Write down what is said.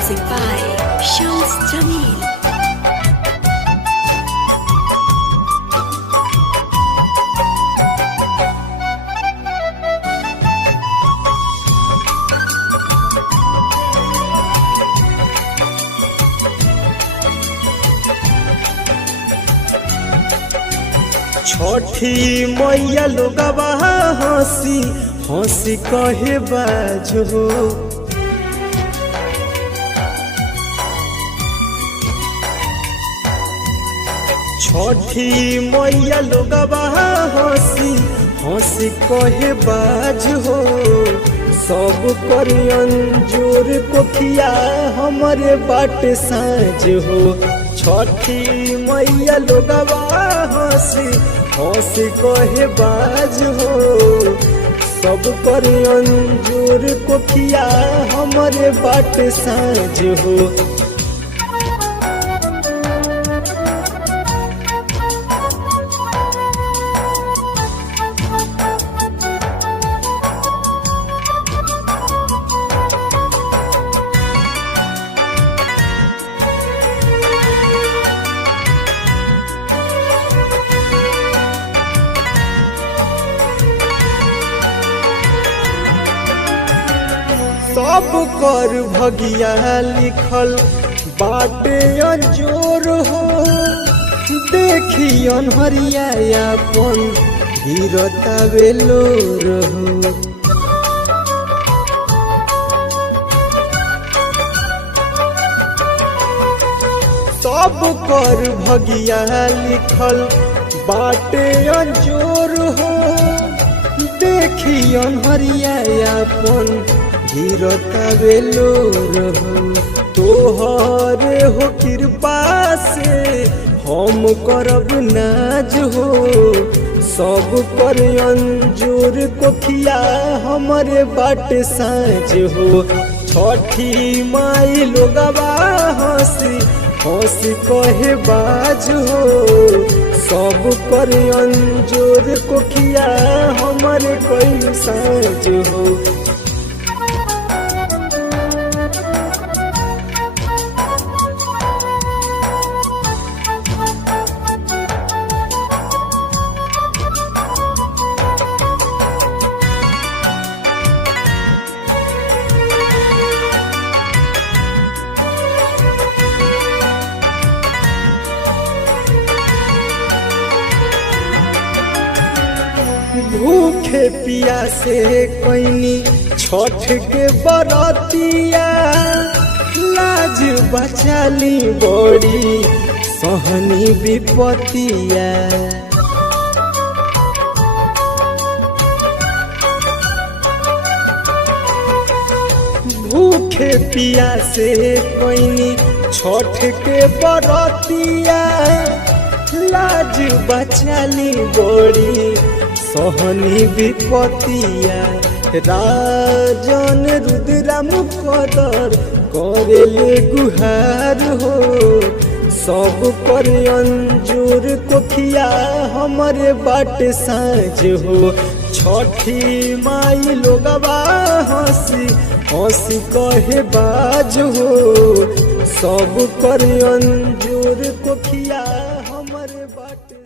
Music by Shams Jamil. छठी मैया लोगवा हंसी हंसी कहे बाजो। छठी मैया लोगवा हंसी हंसी कहे बाजो। सब करियन जोर कोखिया हमारे बाट साँझ हो। छठी मैया लोगवा हंसी हंसी कहे बाज हो। सब करियन जोर कोखिया हमारे बाट साँझ हो। सब कर भगिया लिखल बाटे अंजोर हो। देखी अनहरिया अपन गिरता बेलोर हो। सब कर भगिया लिखल बाटे अंजोर हो। देखी अनहरिया अपन गिरता बेलोर हो। तोहरे हो कृपा से हम करब नाज हो। सब कर अंजोर कोखिया हमारे बाट साँझ हो। छठी माई लोगवा हंसी हंसी कहे बाज हो। सब कर अंजोर कोखिया हमारे कोई साँझ हो। भूखे पिया से कोइनी छठ के बरतिया। लाज बचाली बड़ी सहनी विपतिया। भूखे पिया से कोइनी छठ के बरतिया। लाज बचाली बड़ी सहनी विपतिया। राजन रुद्रा मुकदर करेले गुहार हो। सब कर अंजोर कोखिया हमारे बाट साँझ हो। छठी माई लोगवा हंसी हंसी कहे बाज हो। सब कर अंजोर कोखिया हमारे बाट